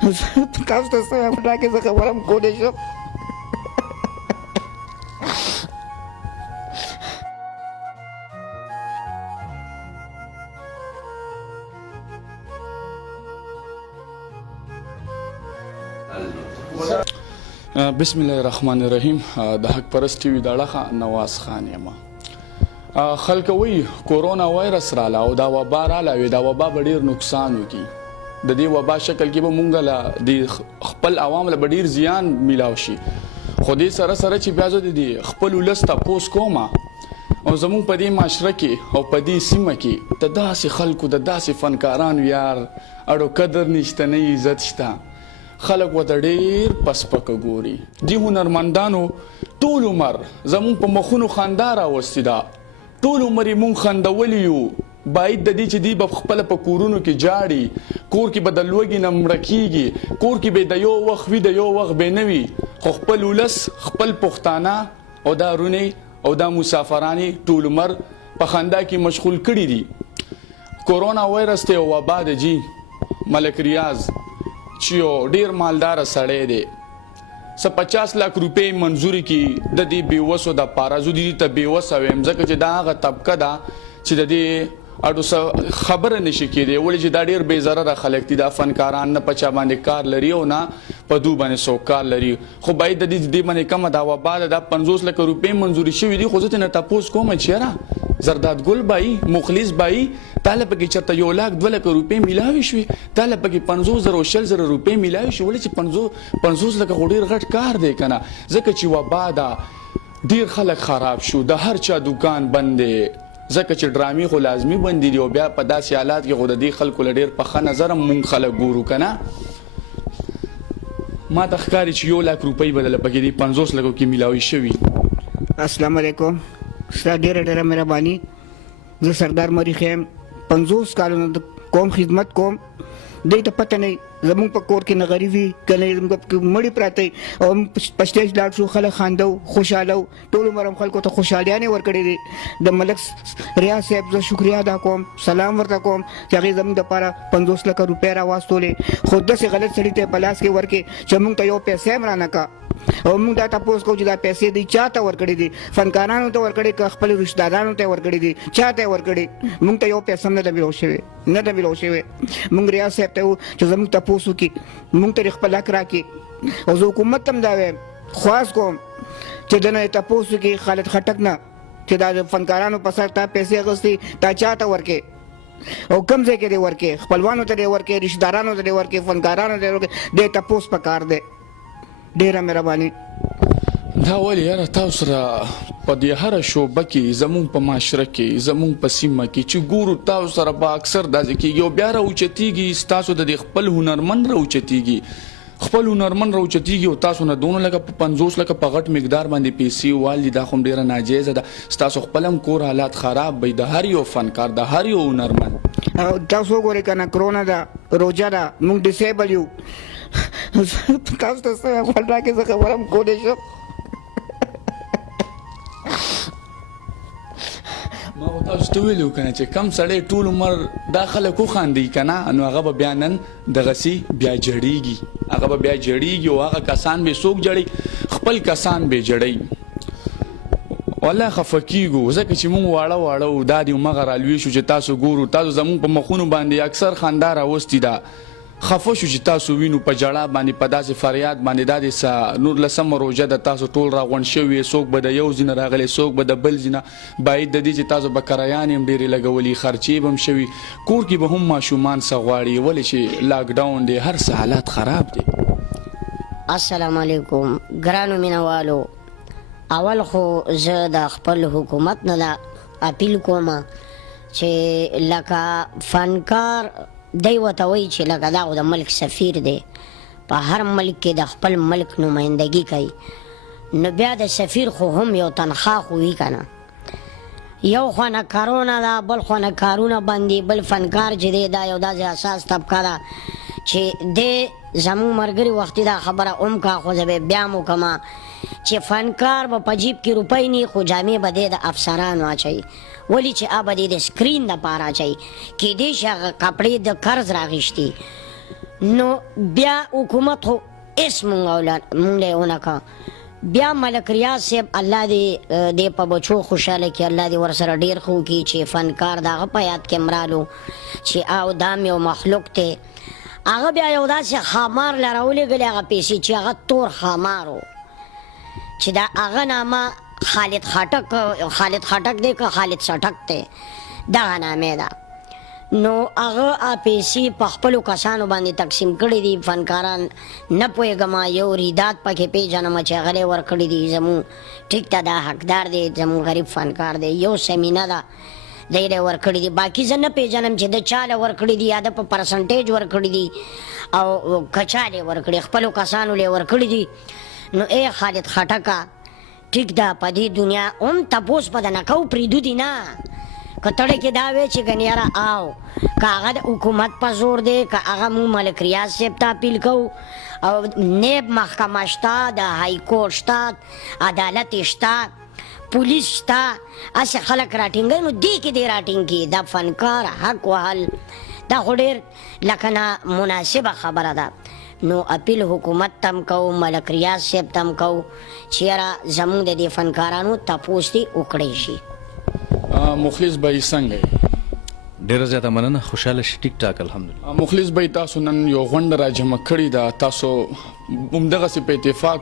تاسو ته څه وایم ډاکې زه خبره هم کولی شم. بسم الله الرحمن الرحیم. د حق پرست ټي وي د اړخه نواز خان یم. خلک وایي کورونا وایرس راله او دا وبا راله، دا وبا به ډېر نقصان وکړي. د دې وبا شکل کې به مونږ له د خپل عوام له به ډېر زیان میلاو شي، خو دې سره سره چې بیا زه د خپل ولس تپوس کوم او زمونږ په دې معاشره کې او په دې سیمه کې د داسې خلکو د داسې فنکارانو یار اړو قدر نشته، نه عزت شته، خلک ورته ډېر پسپکه ګوري. دې هنرمندانو ټول عمر زمونږ په مخونو خندا راوستې ده، ټول عمر یې مونږ خندولي یو. باید د دې چې دوی به خپله په کورونو کې جاړي، کور کې به د لوږې نه مړه کېږي، کور کې به د یو وخت وي د یو وخت به نه وي، خو خپل ولس خپل پښتانه او دا رونې او دا مسافرانې ټول عمر په خندا کې مشغول کړي دي. کورونا وایرس ته وبا ده جی ملک ریاض چې یو ډیر مالدار سړی دی، 50 لک روپۍ منظوري کی د دې بیوسو د پاره زو دي ته بیوس ویم، ځکه چې دا هغه طبقه ده چې د دې اډو خبره نشي کېدی، ولې چې دا ډیر بې ضرره خلک دي، دا فنکاران نه پچا باندې کار لري او نه په دو باندې څوک کار لري. خو باید د دې باندې کمه دا وبا ده، دا 50 لک روپۍ منظوري شوي دي. خو زه نه تپوس کوم چیرې زرداد ګل بای مخلص بای تاله پکې چرته 1 لک 2 لک روپۍ میلاوي شوي، تاله پکې 50,000 شل روپۍ میلاوي شي، ولې چې 50 لک ډیر غټ کار دی کنه. ځکه چې وبا ده ډیر خلک خراب شو، د هر چا دکان بند دی، ځکه چې ډرامې خو لازمي بندي دي او بیا په داسې حالات کې خو د دې خلکو له ډېر په ښه نظره مونږ خلک ګورو که نه. ما ته ښکاري چې 1 لک روپۍ به دله پکې دي 50 لکو کې میلاوي شوي. السلام علیکم، ستا ډېره ډېره مهرباني. زه سردار مریخ یم، 50 کالونو د قوم خدمت کوم. دوی ته پته نه زمونږ په کور کې نه غریب وي که نه زموږ مړي پراته وي او په سټیج لاړ شو، خلک خاندو خوشحاله و، ټول عمر هم خلکو ته خوشحالیانې ورکړې دي. د ملک ریاض صاحب زه شکریه ادا کوم، سلام ورته کوم چې هغې زموږ دپاره 50 لکه روپۍ راواستولې، خو داسې غلط سړي ته یې په لاس کې ورکړې چې موږ ته یو پیسې هم رانه کا. او موږ دا تپوس کوو چې دا پیسې دوی چا ته ورکړي دي، فنکارانو ته ورکړي که خپل رشتهدارانو ته ورکړي دي، چا ته یې ورکړي؟ موږ ته یو پیسه هم نه ده میلاو شوې، نه ده میلاو شوې. موږ ریاض صاحب ته وو چې زموږ تپوس وکړي، موږ ته خپل حق راکړي. او زه حکومت ته هم دا وایم، خواست کوم چې د نه یې تپوس وکړي خالد خټک نه چې دا د فنکارانو په سر تا پیسې اخیستې تا چا ته ورکړې او کوم ځای کې دې ورکړې، خپلوانو ته دې ورکړې، رشتهدارانو ته دې ورکړې، فنکارانو ته دې ورکړې، دې تپوس پکار دی. ډېره مهرباني. دا ولې یاره تاسو سره په دې هره شعبه کې زمونږ په معاشره کې زمونږ په سیمه کې چې ګورو تاسو سره به اکثر داسې کېږي او بیا راوچتېږي ستاسو د دې خپل هنرمند راوچتېږي، خپل هنرمند راوچتېږي او تاسو نه دونه لکه په 50 لکه په غټ مقدار باندې پیسې والي، دا خو هم ډېره ناجیزه ده. ستاسو خپل هم کور حالات خراب وي، د هر یو فنکار د هر یو هنرمند. تاسو وګورئ که نه کرونا ده، روژه ده، موږ ډسیبل یو. تاسو ته څه وایم ډاکې زه خبره هم کولی شم. ما خو تاسو ته ویلي وو که نه چې کم سړی ټول عمر دا خلک وخاندي که نه، نو هغه به بیا نن دغسې بیا جړېږي، هغه به بیا جړېږي او هغه کسان به څوک جړوي؟ خپل کسان به جړوي. والله خفه کېږو ځکه چې مونږ واړه واړه وو، دا دې همغه رالوي شو چې تاسو ګورو، تاسو زمونږ په مخونو باندې اکثر خندا راوستې ده. خفه شو چې تاسو وینو په جړا باندې په داسې فریاد باندې دا د 19 روژه د تاسو ټول راغونډ شوي، څوک به د یو ځینه راغلی، څوک به د بل ځینه. باید د دې چې تاسو به کرایانې هم ډېرې لګولي، خرچې به هم شوي، کور کې به هم ماشومان څه غواړي، ولې چې لاکډاون دی، هر څه حالات خراب دی. السلام علیکم ګرانو مینوالو. اول خو زه د خپل حکومت نه دا اپیل کوم چې لکه فنکار دی ورته وایي چې لکه دا خو د ملک سفیر دی، په هر ملک کې د خپل ملک نمایندګي کوي، نو بیا د سفیر خو هم یو تنخواه خو وي که نه. یو خوا نه کرونا ده، بل خوا نه کارونه بندي، بل فنکار چې دی دا یو داسې اساس طبقه ده چې دی زموږ ملګري وختي دا خبره هم کا، خو زه به بیا هم وکړم چې فنکار به په جیب کې روپۍ نه خو جامې به دی د افسرانو اچوي، ولې چې ا به دی د سکرین دپاره اچوي، کیدای شي هغه کپړې د قرض راغېښتي، نو بیا حکومت خو اس مونږ له ونکا بیا ملک ریاض صاحب الله دې په بچو خوشاله کې الله دې ورسره ډیر خو کی چې فنکار دغه په یاد کې مرالو چې او دام یو مخلوق ته هغه بیا یو داسې خامار لراولېږلې هغه پیسې چې هغه تور خامارو چې دا هغه نامه خالد خټک دی که خالد سټک دی دغه نامې ده نو هغه پیسې په خپلو کسانو باندې تقسیم کړي دي فنکاران نه پوهېږم یو ریدات پکې پیژنم چې هغه یې ورکړي دي زموږ ټیک ته دا حقدار دی زموږ غریب فنکار دی یو سمینه ده دی یې ورکړي دي باقي زه نه پیژنم چې د چا له ورکړي دي یا د په پرسنټیج ورکړي دي او که چا له ورکړي خپلو کسانو له ورکړي دي نو ای خالد خټکه ټیک ده په دې دنیا هم تپوس به د نه کوو پرېږدو دي نه که تړی کې دا وی چې ګنې یاره او که هغه د حکومت په زور دی که هغه مونږ ملک ریاض صاحب ته اپیل کوو او نیب محکمه شته د های کورټ شته عدالت شته پولیس شته هسې خلک راټینګوي نو دې کې دې راټینګ کړي د فنکار حق وهل دا خو ډېر لکه نه مناسبه خبره ده نو اپیل حکومت تم کوو ملک ریاض صاحب تم کوو چې یاره زموږ د دې فنکارانو تپوس دې وکړی شي مخلص بھائی څنګه ډیره زیاته مننه خوشاله شي ټیک ټاک الحمدلله مخلص بھائی تاسو نن یو غونډه را جمع کړې ده تاسو همدغسې په اتفاق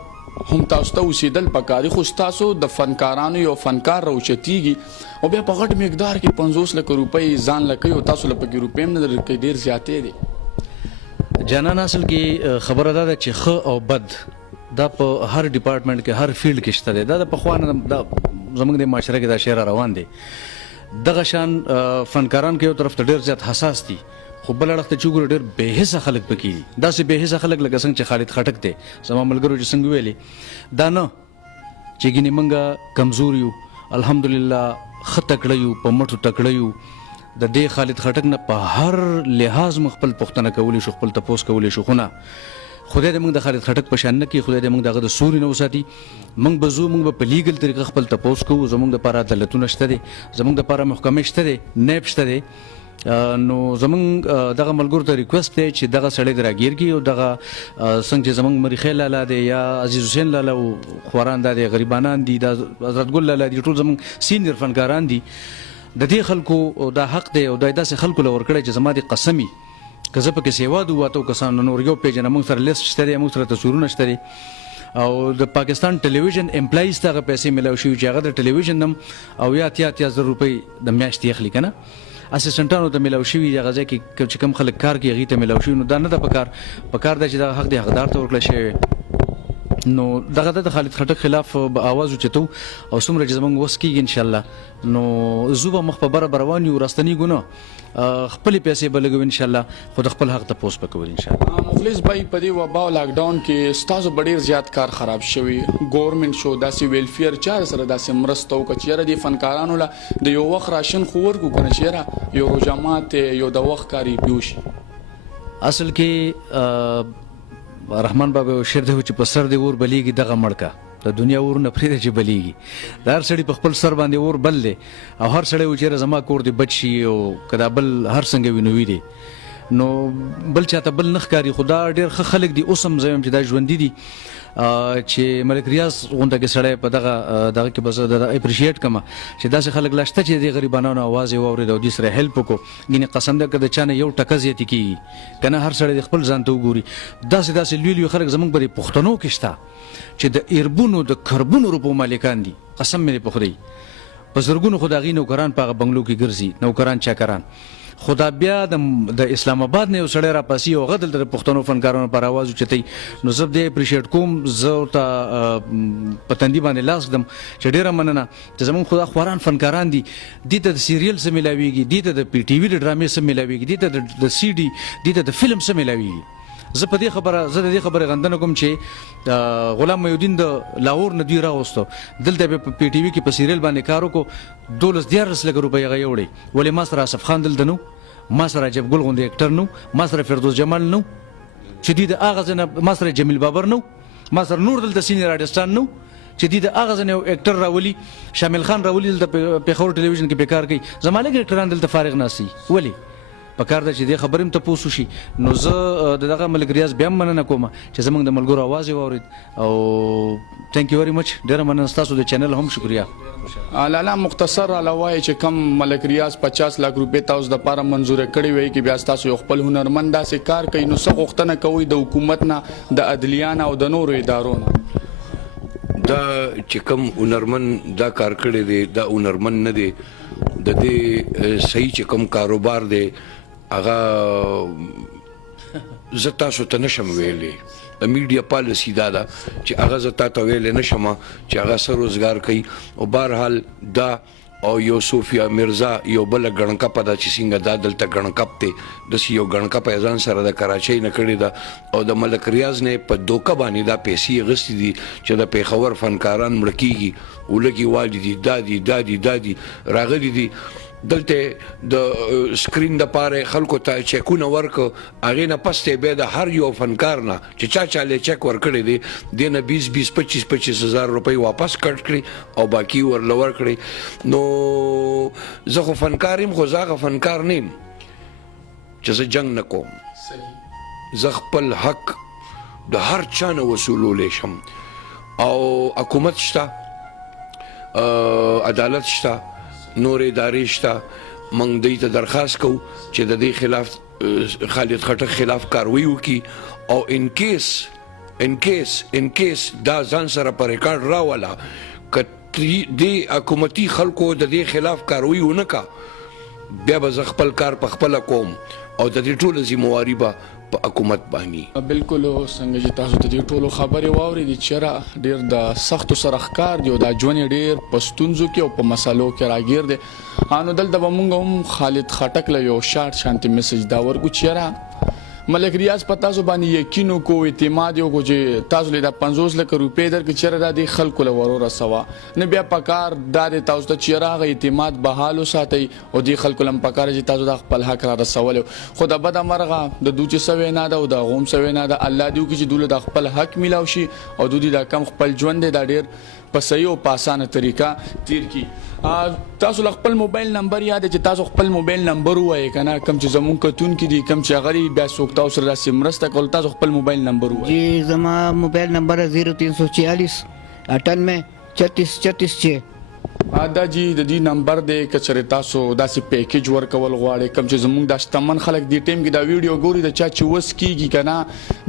هم تاسو ته اوسېدل پکاري خو ستاسو د فنکارانو یو فنکار راوچتېږي او بیا په غټ مقدار کې 50 لک روپۍ ځان له کوي او تاسو له پکې روپۍ هم نه درکوي ډېر زیاتې دي جانان اصل کې خبره دا ده چې ښه او بد دا په هر ډپارټمنټ کې هر فیلډ کې شته دی دا د پخوانه دا زموږ د معاشره کې دا شی را روان دی دغه شان فنکاران کې یو طرف ته ډېر زیات حساس دي خو بل اړخ ته چې وګورو ډېر بېحسه خلک پکې دي داسې بېحسه خلک لکه څنګه چې خالد خټک دی زما ملګرو چې څنګه ویلې دا نه چې ګینې موږ کمزور یو الحمدلله ښه تکړه یو په مټو تکړه یو د دې خالد خټک نه په هر لحاظ موږ خپل پوښتنه کولی شو خپل تپوس کولی شو خو نه خدای دې موږ د خالد خټک په شان نه کړي خدای دې موږ دغه د سوري نه وساتي موږ به ځو موږ به په لیګل طریقه خپل تپوس کوو زموږ دپاره عدالتونه شته دي زموږ دپاره محکمې شته دي نیب شته دي نو زموږ دغه ملګرو ته ریکوست دی چې دغه سړی دې راګیر کړي او دغه څنګه چې زموږ مریخی لالا دی یا عزیز حسین لالا او خواران دا دی غریبانان دي دا حضرت ګل لالا دي ټول زموږ سینیر فنکاران دي د دې خلکو دا حق دی او دا داسې خلکو له ورکړی چې زما د قسمي که زه پکې سیوا د وواتو کسانو نور یو پیژنه موږ سره لیست شته دی موږ سره تصویرونه شته دي او د پاکستان ټلویزیون امپلایز ته هغه پیسې میلاو شوي چې هغه د ټلویزیون نم او یا 8000 روپۍ د میاشتې اخلي که نه اسسټنټانو ته میلاو شوي دي هغه ځای کې چې کوم خلک کار کوي هغوی ته میلاو شوي نو دا نه ده پکار ده چې دغه حق د حقدار ته ورکړی شوی نو دغه د خالد خټک خلاف به آواز اوچتو او څومره چې زموږ وس کېږي انشاءالله نو زه به مخ په بره روان یو راستني ګونه خپلې پیسې به لګوي انشاءالله خو د خپل حق تپوس به کوو انشاءالله مخلص بھائی په دې وبا او لاکډاون کې ستاسو به ډېر زیات کار خراب شوی ګورنمنټ شو داسې ویلفیر چا سره داسې مرسته وکړه چې یاره دې فنکارانو له د یو وخت راشن خو ورکړو که نه چې یاره یو روژه مات یو د وخت کاري پیوشي اصل کې رحمان بابا شعر دی چې په سر دې اور بلیږي دغه مړکه د دنیا اور نه پرېږده چې بلیږي د هر سړي په خپل سر باندې اور بل دی او هر سړی و چېرې زما کور دې بچ شي او که دا بل هر څنګه وي نو وي دی نو بل چاته بل نه ښکاري خو دا ډېر ښه خلک دي اوس هم زه یم چې دا ژوندي دي چې ملک ریاض غونډه کې سړی په دغه کې به زه د اپریشیټ کوم چې داسې خلک لا شته چې د غریبانو اواز یې واورېد او دوی سره هیلپ وکړو ګینې قسم ده که د چا نه یو ټکه زیاتې کېږي که نه هر سړی د خپل ځان ته وګوري داسې لوی لوی خلک زموږ په دې پښتنو کې شته چې د ایربونو د کربونو روپو مالکان دي قسم مې په خدای په زرګونو خو د هغوی نوکران په هغه بنګلو کې ګرځي نوکران چاکران خو دا بیا د اسلام آباد نه یو سړی راپاسي او هغه دلته د پښتنو فنکارانو پر آواز اوچتوي نو زه دې اپریشیټ کوم زه ورته په تندي باندې لاس ږدم چې ډېره مننه چې زموږ خو دا خواران فنکاران دي دې ته د سیریل څه میلاویږي دې ته د پی ټي وي د ډرامې څه میلاویږي دې ته د سی ډي دې ته د فلم څه میلاویږي زه د دې خبره غندنه کوم چې غلام محیالدین د لاهور نه دوی راوستو دلته په پی ټي وي کې په سیریل باندې کار وکړو 12 لک روپۍ هغه یوړې ولې ما سره اسف خان دلته نو ما سره عجب ګل غوندې اکټر نو ما سره فردوس جمال نو چې دې د هغه ځای ما سره جمیل بابر نو ما سره نور دلته سینیر آرټسټان نو چې دې د هغه ځای یو اکټر راولي شامل خان راولي دلته پېښور ټلویزیون کې به کار کوي زما لږ اکټران دلته فارغ ناستي ولې په کار ده چې دې خبرې هم تپوس وشي. نو زه د دغه ملک ریاض بیا هم مننه کوم چې زموږ د ملګرو اواز یې واورېد او ثانک یو ویری مچ. ډېره مننه ستاسو د چینل هم شکریا. لالا مختصر علاوه چې کم ملک ریاض 50 لک روپۍ تاسو د پاره منزور کړی وي کې بیا تاسو خپل هنرمند داسې کار کوي نو څه غوښتنه کوي د حکومت نه د عدلیه نه او د نورو ادارو نه دا چې کوم هنرمند دا کار کړی دی دا هنرمند نه دی د دې صحیح چې کوم کاروبار دی هغه زه تاسو ته نشم ویلی. د میډیا پالیسی دا ده چې هغه زه تا ته ویلی نشم چې هغه څه روزګار کوي او بهرحال دا او یو صوفیا مرزا یو بله ګڼکپه ده چې څنګه دا دلته ګڼکپ دی داسې یو ګڼکپه یې ځان سره د کراچۍ نه کړې ده او د ملک ریاض نه په دوکه باندې دا پیسې اخیستې دي چې د پېښور فنکاران مړه کېږي ولږې والي دي دا دي راغلي دي دلته د سکرین د پاره خلکو ته چیکونه ورک هغه نه پسته به د هر یو فنکار نه چې چاله چیک ورکړي دي د نه 20 هزار روپۍ واپس کټ کړي او باقی ورلور کړي. نو زه خو فنکارم خو زاغه فنکار نیم چې زه جنگ نکوم. زه خپل حق د هر چا نه وصولولی شم او حکومت شته عدالت شته نور ادارې شته موږ دوی ته درخواست کوو چې د دې خلاف خالد خټک خلاف کاروي وکړي او ان کیس دا ځان سره په ریکارډ راولا که دې حکومتي خلکو د دې خلاف کاروي ونه کا بیا به زه خپل کار په خپله کوم او د دې ټوله ذمواري به په حکومت باندې. بالکل څنګه چې تاسو ته دې ټولو خبرې واورېدې چې ډېر د سختو سره ښکار دی او دا ژوند یې ډېر په ستونزو کې او په مسالو کې راګیر دی. نو دلته به مونږ هم خالد خټک له یو شارټ شانتي میسج دا ورکو چې ملک ریاض په تاسو باندې یقین وکړو اعتماد وکړو چې تاسو له 50 لک روپۍ درکړي چې دا د خلکو له ورور سوا نه بیا پکار دا د تاسو ته چې راغی اعتماد بحالو ساتي او د خلکو لم پکار چې تاسو د خپل حق را رسول خو د بد مرغه د دوی سوي نه دا او د غوم سوي نه دا الله دیو کې چې دوی د خپل حق ملاوي شي او دوی د کم خپل ژوند د ډیر په صحیح او په اسانه طریقه تیر کی. تاسو خپل موبایل نمبر یاد چې تاسو خپل موبایل نمبر وایي کنه کم چې زمون کتون کې دي کم چې غری بیا سوک تاسو سره سمرسته کول تاسو خپل موبایل نمبر وایي. جی زما موبایل نمبر 0346 98 36 36 دا جی د دې نمبر دی کچره تاسو داسې پیکیج ورکول غواړي کم چې زموږ د شتمن خلک دی ټیم کې دا ویډیو ګوري د چا چې وس کیږي کنه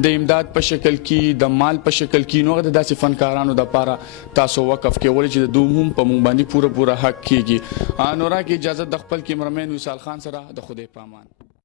د امداد په شکل کې د مال په شکل کې نو د داسې فنکارانو د لپاره تاسو وقف کې ولې چې د دوم هم په مونږ باندې پوره حق کیږي. نو راکې اجازه د خپل کیمرمن وصال خان سره د خوده پامان.